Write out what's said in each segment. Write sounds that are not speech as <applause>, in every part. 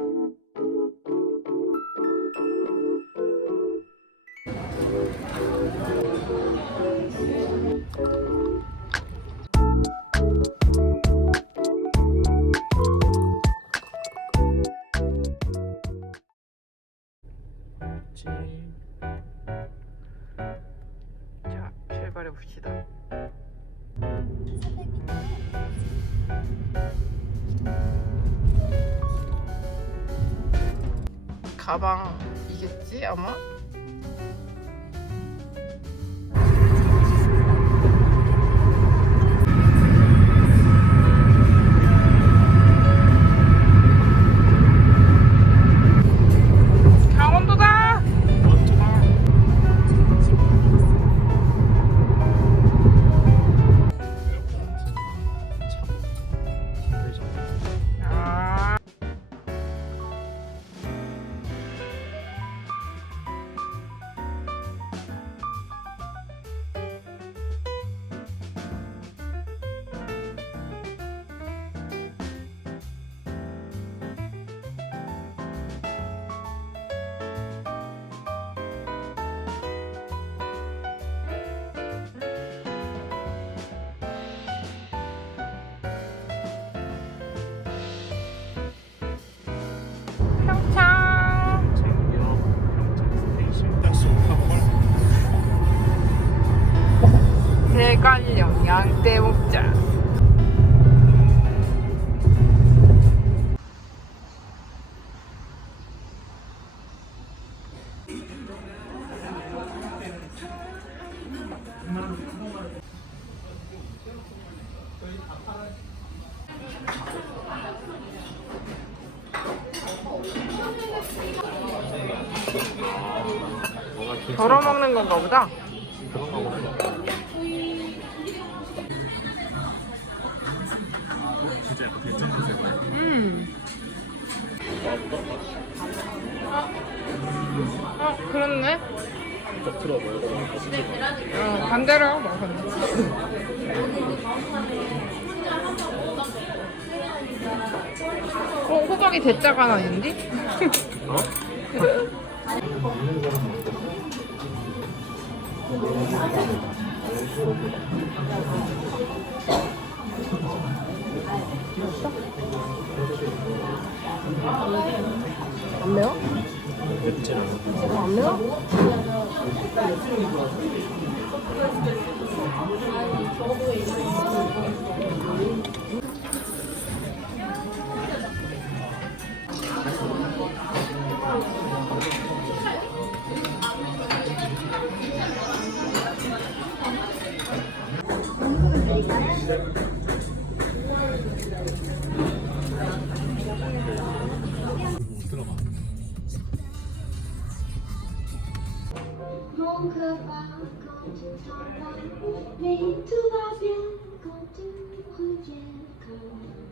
자, 출발해 봅시다. 가방이겠지 아마? 덜어 먹는 건가 보다. 진짜 약간 배짱 색깔. 음. 어, 어 그렇네. 어, 반대로 먹었네. 어, 호박이 대짜가 나는데? <laughs> 어? <laughs> 안 매워? 안 매워?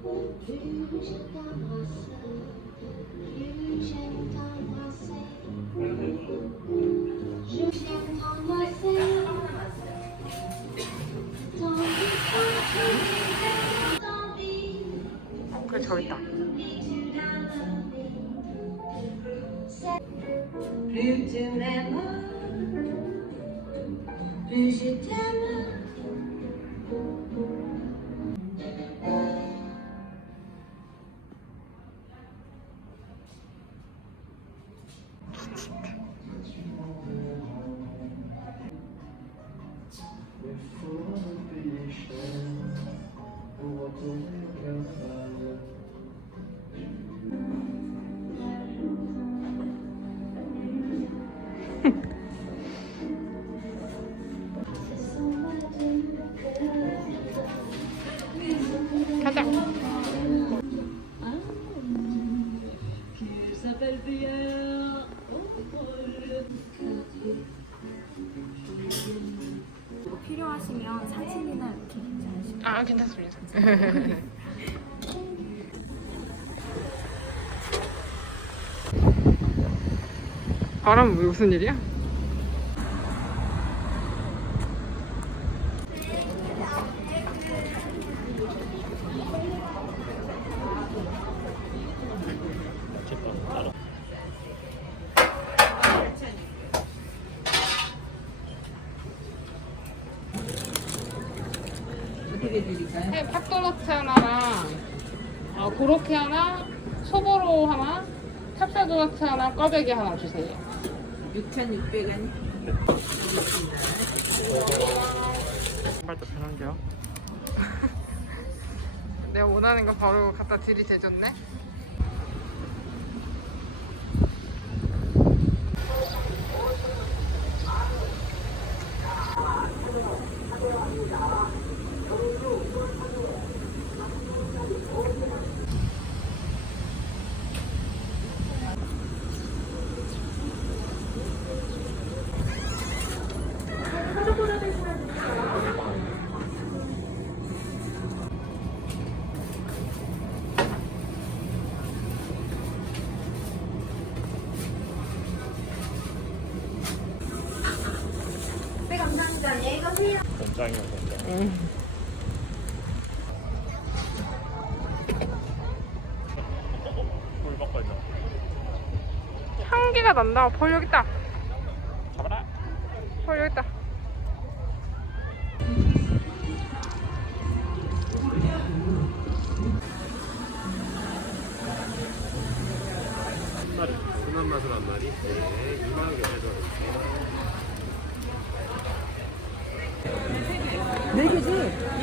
Je t'embrasse, plus 바람 왜 무슨 일이야? 맛있다. 네, 팥도너트 하나랑 어, 고로케 하나, 소보로 하나, 도너트 하나, 꽈배기 하나 주세요. 6,600원. 신발도 편한데요? <laughs> 내가 원하는 거 바로 갖다 들이대줬네. 향기가 난다. 벌 여기 있다. 순한 맛을 한 마리 네 이만하게 해줘주세요 네 개지?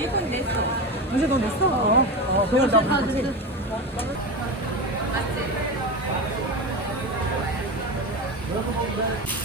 얘건 냈어. 이제 너 냈어? 어. 어, 그걸 나 못하지. 사람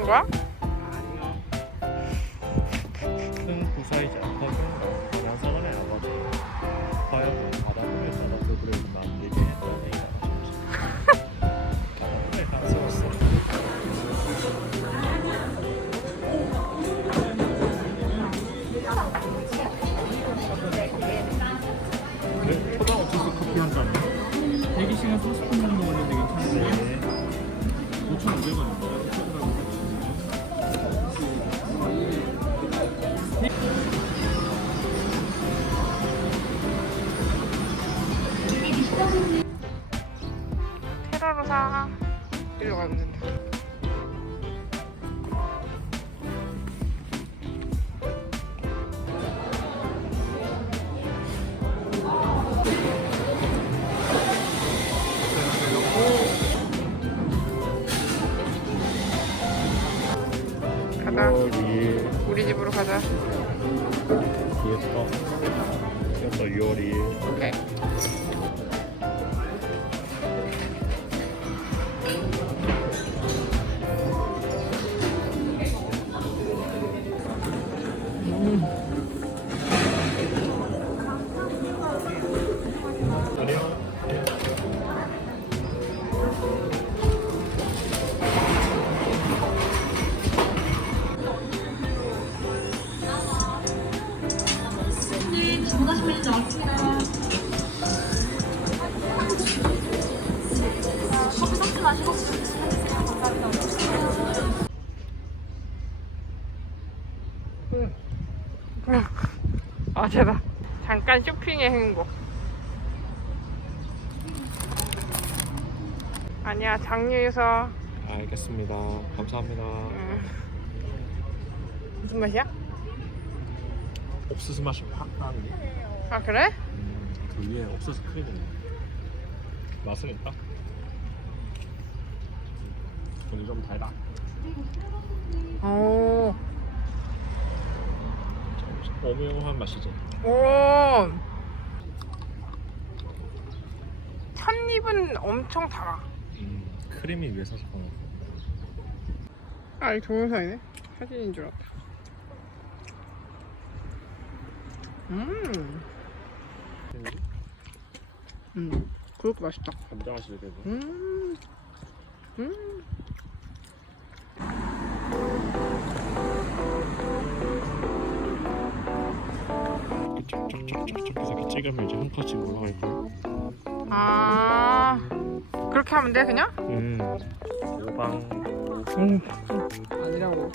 거야? 사. 이리로 가면 된다. 가자. 우리 집으로 가자. 뒤에서 이것도 요리 오케이. 아, 어제다. 잠깐 쇼핑의 행복. 아니야 장유유서. 알겠습니다. 감사합니다. 음. 무슨 맛이야? 옥수수 맛이 확 나는데? 아 그래? 음, 그 위에 옥수수 크림이 맛은 있다? 근데 좀 달다. 오 오묘한 맛이지. 오. 첫입은 엄청 달아. 음, 크림이 위에서 어. 아, 이 동영상이네. 사진인 줄 알았다. 음, 음, 그렇게 맛있다. 감자 맛이 되고. 음, 음. 찍으면 이제 한 컷씩 올라가 있고. 아, 그렇게 하면 돼 그냥? 음, 오방. 아니라고.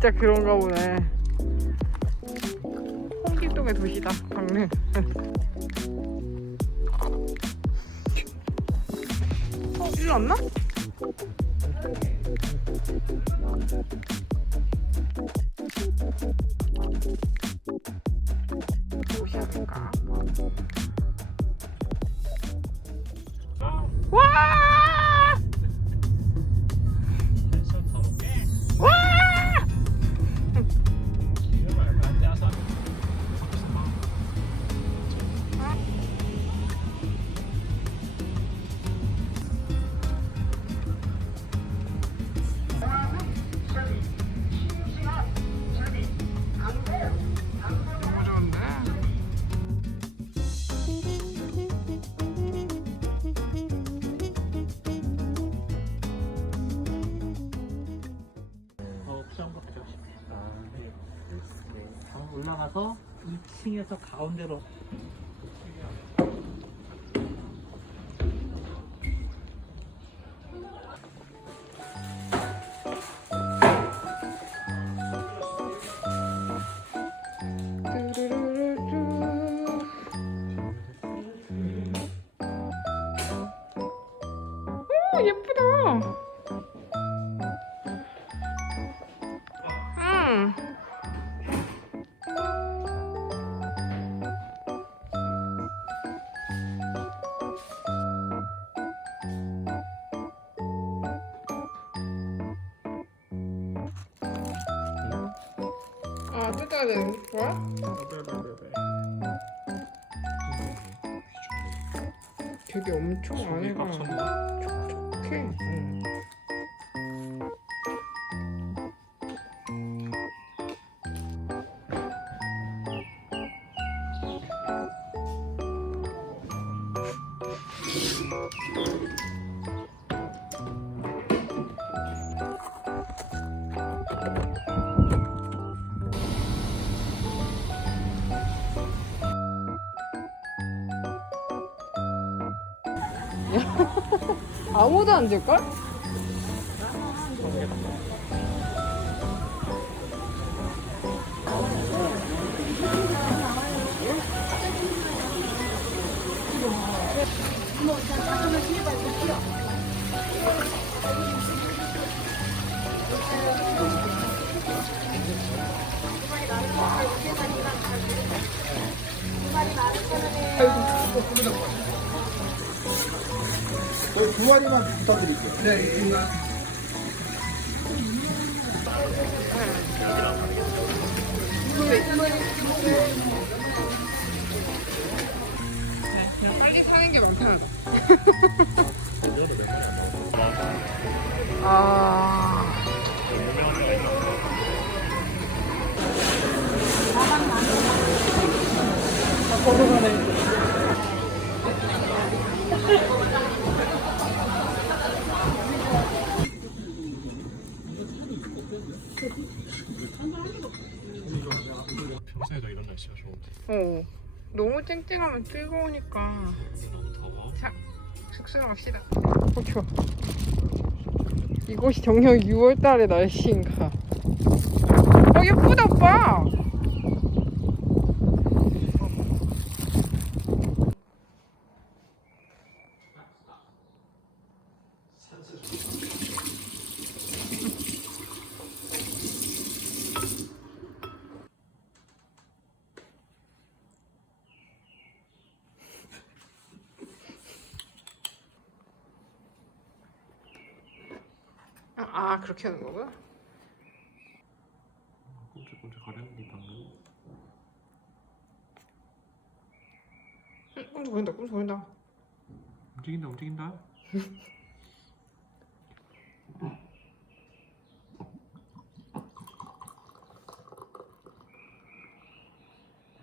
진짜 그런가 보네. 홍길동의 도시다, 강릉. 어, 일로 왔나? 아닌가? 와! 와! 층에서 가운데로 아 뜯어야 되는 거야? 되게 엄청 안에가 촉촉해. 응. 안 줄걸? 두 마리만 부탁드릴게요. 그냥 빨리 사는 게 많다. 아. 너무 쨍쨍하면 뜨거우니까. 자 숙소로 갑시다. 어 추워. 이곳이 정녕 6월달의 날씨인가. 어 예쁘다 오빠 아, 아 그렇게 하는 거구나 꼼짝꼼짝 거렸는데 방금. 응, 꼼짝 보인다 꼼짝 보인다 움직인다 움직인다.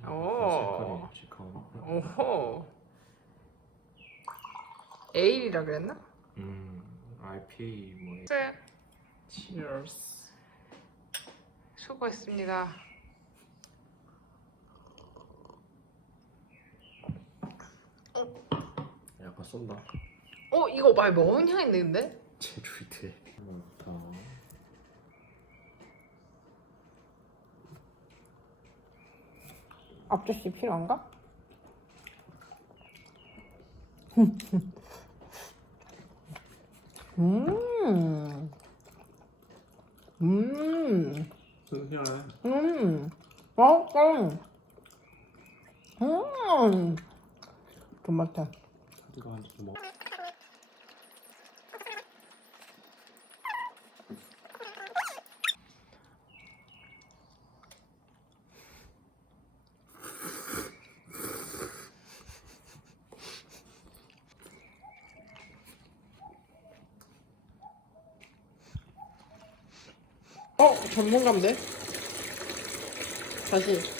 오. 오호 에일이라 그랬나? 음, IPA 뭐. 네 Cheers. 수고했습니다 약간 쏜다. 어 이거 많이 먹은 향이 있는데? 제주이트. 앞접시 필요한가? <laughs> 음. 음. 희한해. 음. 맛있어. 음. 토마토. 이거 한입 먹. 어 전문가인데? 다시.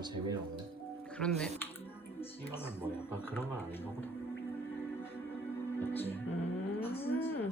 좀 재미가 없네. 그렇네. 이거는 뭐 약간 그런 건 아닌 거 보다. 맞지? 음. 음.